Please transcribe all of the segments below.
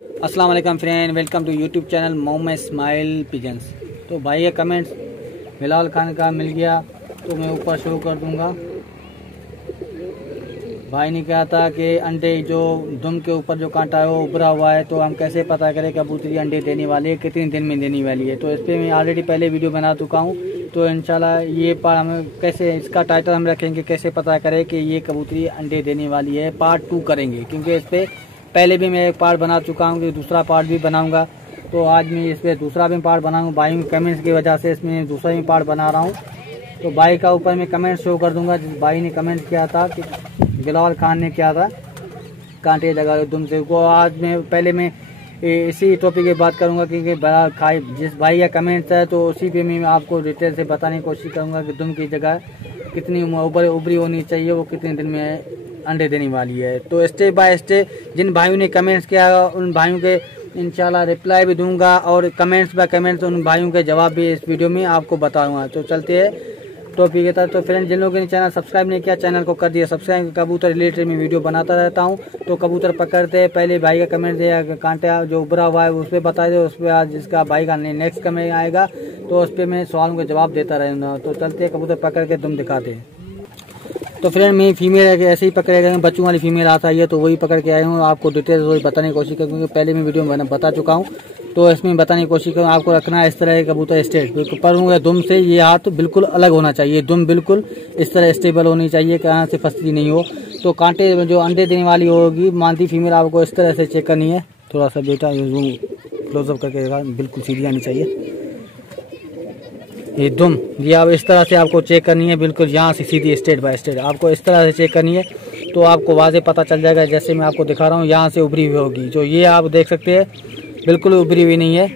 अस्सलाम वालेकुम friend, welcome to YouTube channel Mohammad Ismail pigeons. तो भाई ये कमेंट्स बिलाल खान का मिल गया तो मैं ऊपर शुरू कर दूंगा। भाई ने कहा था कि अंडे जो दुम के ऊपर जो कांटा है वो उभरा हुआ है, तो हम कैसे पता करें कबूतरी अंडे देने वाली है, कितने दिन में देने वाली है। तो इस पर मैं ऑलरेडी पहले वीडियो बना चुका हूँ। तो इंशाल्लाह ये पार्ट हमें कैसे, इसका टाइटल हम रखेंगे कैसे पता करें कि ये कबूतरी अंडे देने वाली है, पार्ट 2 करेंगे। क्योंकि इस पर पहले भी मैं एक पार्ट बना चुका हूँ, कि दूसरा पार्ट भी बनाऊंगा। तो आज मैं इस पर दूसरा भी पार्ट बनाऊंगा। भाई कमेंट्स की वजह से इसमें दूसरा भी पार्ट बना रहा हूँ। तो भाई का ऊपर मैं कमेंट शो कर दूंगा। जिस भाई ने कमेंट किया था कि बिलाल खान ने किया था कांटे लगा दुम से, को आज मैं पहले मैं इसी टॉपिक की बात करूंगा। क्योंकि बिलाल खाई जिस भाई का कमेंट है तो उसी पे मैं आपको डिटेल से बताने की कोशिश करूंगा कि दुम की जगह कितनी उभरी होनी चाहिए, वो कितने दिन में अंडे देने वाली है। तो स्टेप बाय स्टेप जिन भाइयों ने कमेंट्स किया उन भाइयों के इंशाल्लाह रिप्लाई भी दूंगा, और कमेंट्स बाय कमेंट्स उन भाइयों के जवाब भी इस वीडियो में आपको बताऊंगा। तो चलते हैं टॉपिक के तहत। तो फ्रेंड जिन लोगों ने चैनल सब्सक्राइब नहीं किया, चैनल को कर दिया सब्सक्राइब। कबूतर रिलेटेड में वीडियो बनाता रहता हूं। तो कबूतर पकड़ते हैं, पहले भाई का कमेंट दिया कांटा जो उभरा हुआ है उस पर बता दे, उस पर आज जिसका भाई का नेक्स्ट कमेंट आएगा तो उस पर मैं सवालों का जवाब देता रहूँगा। तो चलते हैं कबूतर पकड़ के तुम दिखाते हैं। तो फ्रेंड मैं फीमेल ऐसे ही पकड़े गए, बच्चों वाली फीमेल आता है तो वही पकड़ के आए हूँ। आपको डिटेल्स वही बताने की कोशिश करूँगी, पहले मैं वीडियो में बता चुका हूँ। तो इसमें बताने की कोशिश करूँ, आपको रखना है इस तरह कबूतर स्टेट पर होंगे दुम से, ये हाथ बिल्कुल अलग होना चाहिए, दुम बिल्कुल इस तरह स्टेबल होनी चाहिए, कहाँ से फंसती नहीं हो। तो कांटे जो अंडे देने वाली होगी मादी फीमेल, आपको इस तरह से चेक करनी है। थोड़ा सा बेटा क्लोजअप करके बिल्कुल सीधी आनी चाहिए ये दुम। ये आप इस तरह से आपको चेक करनी है, बिल्कुल यहाँ से सीधी स्टेट बाय स्टेट आपको इस तरह से चेक करनी है। तो आपको वाज़े पता चल जाएगा, जैसे मैं आपको दिखा रहा हूँ यहाँ से उभरी हुई होगी। जो ये आप देख सकते हैं बिल्कुल उभरी हुई नहीं है।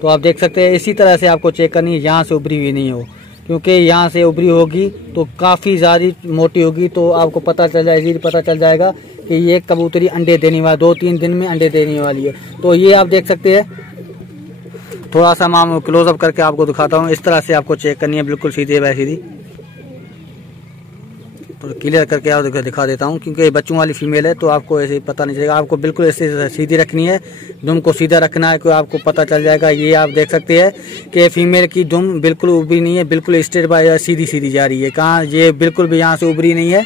तो आप देख सकते हैं इसी तरह से आपको चेक करनी है, यहाँ से उभरी हुई नहीं हो। क्योंकि यहाँ से उभरी होगी तो काफ़ी ज़्यादा मोटी होगी, तो आपको पता चल जाएगा कि ये कबूतरी अंडे देने वाली 2-3 दिन में अंडे देने वाली है। तो ये आप देख सकते हैं, थोड़ा सा मैं क्लोजअप करके आपको दिखाता हूँ। इस तरह से आपको चेक करनी है, बिल्कुल सीधी बाय सीधी। तो क्लियर करके आपको दिखा देता हूँ, क्योंकि बच्चों वाली फीमेल है तो आपको ऐसे पता नहीं चलेगा। आपको बिल्कुल ऐसे सीधी रखनी है, दुम को सीधा रखना है, क्योंकि आपको पता चल जाएगा। ये आप देख सकते हैं कि फीमेल की दुम बिल्कुल उभरी नहीं है, बिल्कुल स्ट्रेट बाय सीधी जा रही है। कहाँ ये बिल्कुल भी यहाँ से उभरी नहीं है।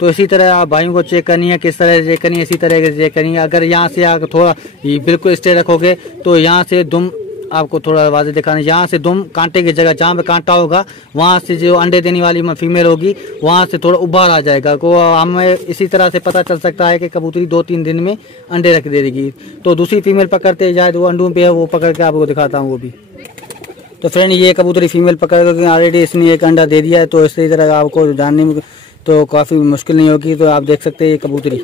तो इसी तरह आप भाइयों को चेक करनी है, किस तरह से चेक करनी है, इसी तरह से चेक करनी है। अगर यहाँ से आप थोड़ा बिल्कुल स्ट्रेट रखोगे तो यहाँ से दुम आपको थोड़ा वाज़े दिखाना है। यहाँ से दुम कांटे की जगह जहाँ पे कांटा होगा वहाँ से जो अंडे देने वाली फीमेल होगी वहाँ से थोड़ा उभार आ जाएगा। को हमें इसी तरह से पता चल सकता है कि कबूतरी 2-3 दिन में अंडे रख देगी। तो दूसरी फीमेल पकड़ते जाए वो अंडों पे है, वो पकड़ के आपको दिखाता हूँ वो भी। तो फ्रेंड ये कबूतरी फीमेल पकड़ कर ऑलरेडी इसने एक अंडा दे दिया है। तो इसी तरह आपको जानने में तो काफ़ी मुश्किल नहीं होगी। तो आप देख सकते हैं ये कबूतरी,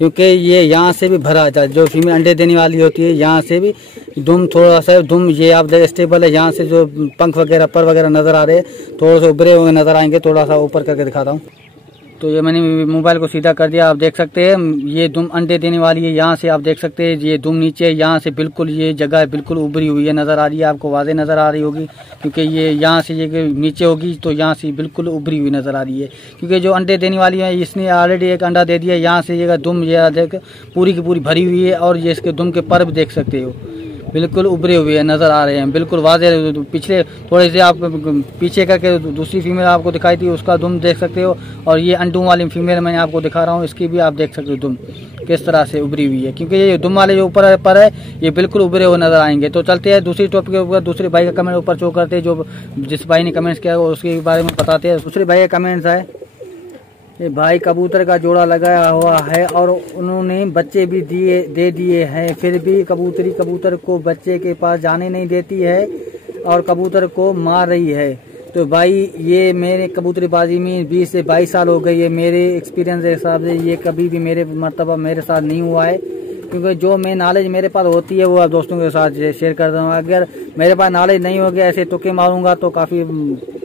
क्योंकि ये यहाँ से भी भरा जाता है, जो फीमेल अंडे देने वाली होती है यहाँ से भी दुम थोड़ा सा दुम ये आप देख स्टेबल है। यहाँ से जो पंख वगैरह पर वगैरह नज़र आ रहे हैं, थोड़े से उभरे हुए नज़र आएंगे। थोड़ा सा ऊपर करके दिखाता हूँ। तो ये मैंने मोबाइल को सीधा कर दिया, आप देख सकते हैं ये दुम अंडे देने वाली है। यहाँ से आप देख सकते हैं ये दुम नीचे, यहाँ से बिल्कुल ये जगह बिल्कुल उभरी हुई है, नज़र आ रही है आपको, वाज़े नज़र आ रही होगी। क्योंकि ये यहाँ से ये नीचे होगी तो यहाँ से बिल्कुल उभरी हुई नज़र आ रही है। क्योंकि जो अंडे देने वाली है इसने ऑलरेडी एक अंडा दे दिया। यहाँ से ये दुम ये देख पूरी की पूरी भरी हुई है, और ये इसके दुम के पर भी देख सकते हो बिल्कुल उभरे हुए हैं, नज़र आ रहे हैं बिल्कुल वाज़े। पिछले थोड़े से आप पीछे करके दूसरी फीमेल आपको दिखाई थी, उसका दुम देख सकते हो। और ये अंडों वाली फीमेल मैंने आपको दिखा रहा हूँ, इसकी भी आप देख सकते हो दुम किस तरह से उभरी हुई है। क्योंकि ये दुम वाले जो ऊपर पर है ये बिल्कुल उभरे हुए नज़र आएंगे। तो चलते हैं दूसरी टॉपिक के ऊपर। दूसरे भाई का कमेंट ऊपर शो करते हैं, जो जिस भाई ने कमेंट्स किया उसके बारे में बताते हैं। दूसरे भाई का कमेंट्स है, ये भाई कबूतर का जोड़ा लगाया हुआ है और उन्होंने बच्चे भी दे दिए हैं, फिर भी कबूतर को बच्चे के पास जाने नहीं देती है और कबूतर को मार रही है। तो भाई ये मेरे कबूतरीबाजी में 20 से 22 साल हो गई है। मेरे एक्सपीरियंस के हिसाब से ये कभी भी मेरे मर्तबा मेरे साथ नहीं हुआ है। क्योंकि जो मैं नॉलेज मेरे पास होती है वो आप दोस्तों के साथ शेयर करता हूँ। अगर मेरे पास नॉलेज नहीं होगी, ऐसे तुक्के मारूंगा तो काफ़ी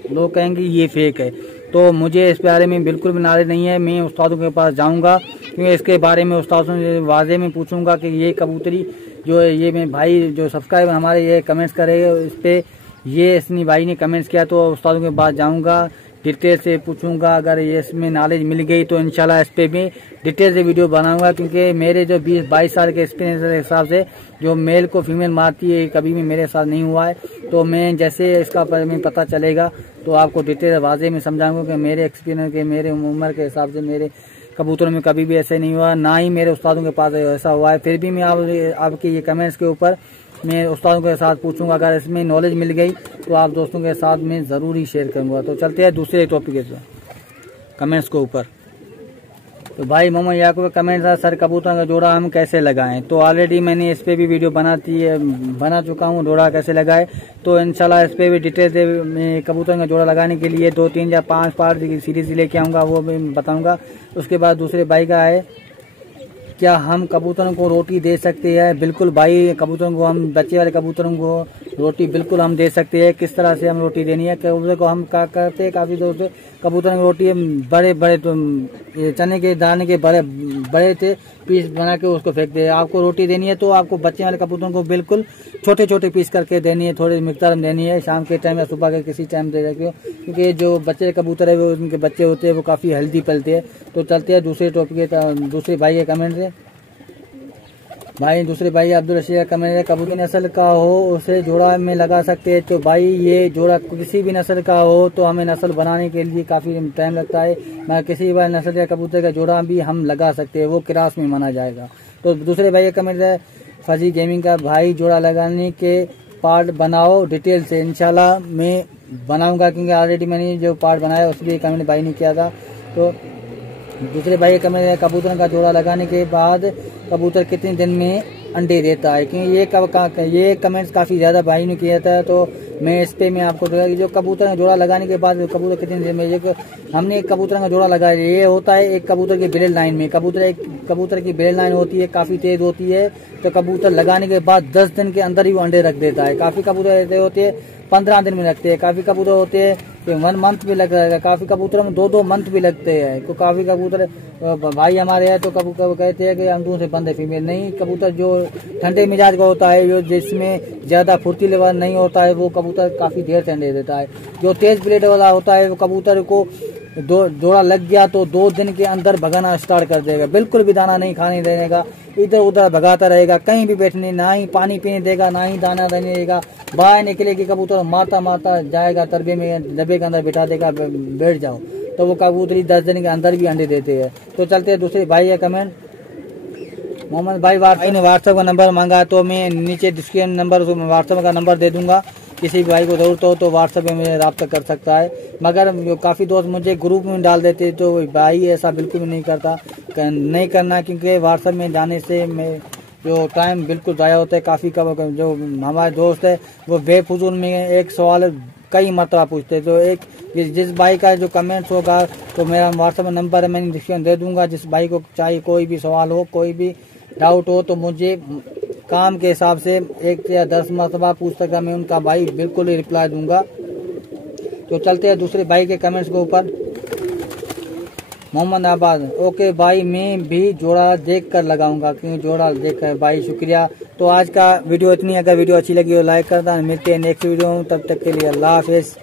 लोग कहेंगे ये फेक है। तो मुझे इस बारे में बिल्कुल भी नॉलेज नहीं है। मैं उस्तादों के पास जाऊंगा, क्योंकि इसके बारे में उस्तादों से वाजे में पूछूंगा कि ये कबूतरी जो है, ये मैं भाई जो सब्सक्राइब हमारे ये कमेंट्स करेगा इस पर, ये इसने भाई ने कमेंट्स किया तो उस्तादों के पास जाऊंगा डिटेल से पूछूंगा। अगर ये इसमें नॉलेज मिल गई तो इंशाल्लाह इस पे भी डिटेल से वीडियो बनाऊंगा, क्योंकि मेरे जो 20-22 साल के एक्सपीरियंस के हिसाब से जो मेल को फीमेल मारती है कभी भी मेरे साथ नहीं हुआ है। तो मैं जैसे इसका में पता चलेगा तो आपको डिटेल वाजे में समझाऊंगा कि मेरे एक्सपीरियंस के मेरे उम्र के हिसाब से मेरे कबूतरों में कभी भी ऐसे नहीं हुआ, ना ही मेरे उस्तादों के पास ऐसा हुआ है। फिर भी मैं आपके ये कमेंट्स के ऊपर मैं उस्तादों के साथ पूछूंगा। अगर इसमें नॉलेज मिल गई तो आप दोस्तों के साथ मैं ज़रूर ही शेयर करूंगा। तो चलते हैं दूसरे टॉपिक के कमेंट्स के ऊपर। तो भाई मोहम्मद याकूब कमेंट था, सर कबूतर का जोड़ा हम कैसे लगाएं? तो ऑलरेडी मैंने इस पे भी वीडियो बना चुका हूँ, जोड़ा कैसे लगाए। तो इंशाल्लाह इस पे भी डिटेल से मैं कबूतर का जोड़ा लगाने के लिए 2, 3 या 5 पार्ट की सीरीज लेके आऊँगा, वो भी बताऊँगा। उसके बाद दूसरे भाई का है, क्या हम कबूतरों को रोटी दे सकते हैं? बिल्कुल भाई, कबूतरों को हम बच्चे वाले कबूतरों को रोटी बिल्कुल हम दे सकते हैं। किस तरह से हम रोटी देनी है कबूतर को, हम क्या करते हैं काफी दोस्त कबूतरों की रोटी बड़े बड़े चने के दाने के बड़े थे पीस बना के उसको फेंकते हैं। आपको रोटी देनी है तो आपको बच्चे वाले कबूतरों को बिल्कुल छोटे छोटे पीस करके देनी है, थोड़ी मिकदार में देनी है। शाम के टाइम या सुबह के किसी टाइम दे सकते हो, क्योंकि जो बच्चे कबूतर है वो उनके बच्चे होते हैं वो काफी हेल्दी पलते हैं। तो चलते हैं दूसरे टॉपिक के दूसरे भाई के कमेंट से। भाई दूसरे भाई अब्दुल रशीद का कमेंट है, कबूतर नस्ल का हो उसे जोड़ा में लगा सकते हैं? तो भाई ये जोड़ा किसी भी नस्ल का हो तो हमें नस्ल बनाने के लिए काफी टाइम लगता है, मगर किसी भी नस्ल का कबूतर का जोड़ा भी हम लगा सकते हैं, वो क्रास में माना जाएगा। तो दूसरे भाई का कमेंट है फजी गेमिंग का, भाई जोड़ा लगाने के पार्ट बनाओ डिटेल से। इंशाल्लाह मैं बनाऊंगा, क्योंकि ऑलरेडी मैंने जो पार्ट बनाया उसके कमेंट भाई ने किया था। तो दूसरे भाई कमेंट है, कबूतर का जोड़ा लगाने के बाद कबूतर कितने दिन में अंडे देता है? क्योंकि ये कमेंट्स काफी ज्यादा भाई ने किया था, तो मैं इस पे मैं आपको जो कबूतर का जोड़ा लगाने के बाद कबूतर कितने दिन में हमने एक कबूतर का जोड़ा लगाया, ये होता है एक कबूतर की ब्रेड लाइन में। कबूतर की ब्रेड लाइन होती है, काफी तेज होती है। तो कबूतर लगाने के बाद 10 दिन के अंदर ही वो अंडे रख देता है। काफी कबूतर ऐसे होते हैं 15 दिन में रखते हैं, काफी कबूतर होते हैं 1 मंथ भी लग जाएगा, काफी कबूतरों में 2-2 मंथ भी लगते हैं। तो काफी कबूतर भाई हमारे हैं तो कबूतर कहते हैं कि अंडों से बंद है फीमेल नहीं। कबूतर जो ठंडे मिजाज का होता है, जो जिसमें ज्यादा फुर्तीले वाला नहीं होता है, वो कबूतर काफी देर से अंडे देता है। जो तेज ब्लेड वाला होता है वो कबूतर को जोड़ा लग गया तो 2 दिन के अंदर भगाना स्टार्ट कर देगा, बिल्कुल भी दाना नहीं खाने देगा, इधर उधर भगाता रहेगा, कहीं भी बैठने, ना ही पानी पीने देगा, ना ही दाना देने देगा। बाहर निकलेगी कबूतर मारता मारता जाएगा, तरबे में डब्बे के अंदर बिठा देगा, बैठ जाओ। तो वो कबूतरी 10 दिन के अंदर भी अंडे देते हैं। तो चलते हैं दूसरे भाई का कमेंट। मोहम्मद भाई ने व्हाट्सएप का नंबर मांगा, तो मैं नीचे डिस्क्रिप्शन नंबर व्हाट्सएप का नंबर दे दूंगा, किसी भाई को जरूरत हो तो व्हाट्सएप में मुझे रब्ता कर सकता है। मगर काफ़ी दोस्त मुझे ग्रुप में डाल देते, तो भाई ऐसा बिल्कुल भी नहीं नहीं करना, क्योंकि व्हाट्सएप में जाने से मैं जो टाइम बिल्कुल ज़ाया होता है। काफ़ी जो हमारे दोस्त है वो बेफजूल में एक सवाल कई मरतबा पूछते हैं। तो एक जिस भाई का जो कमेंट्स होगा तो मेरा व्हाट्सएप नंबर है, मैंने डिस्क्रिप्शन दे दूंगा। जिस भाई को चाहिए कोई भी सवाल हो, कोई भी डाउट हो, तो मुझे काम के हिसाब से 1 या 10 मरतबा पूछ सकता, मैं उनका भाई बिल्कुल ही रिप्लाई दूंगा। तो चलते हैं दूसरे भाई के कमेंट्स के ऊपर। मोहम्मद आबाद, ओके भाई मैं भी जोड़ा देख कर लगाऊंगा, क्योंकि जोड़ा देख कर भाई शुक्रिया। तो आज का वीडियो इतनी, अगर वीडियो अच्छी लगी हो लाइक करना। मिलते हैं नेक्स्ट वीडियो में, तब तक के लिए अल्लाह हाफिज।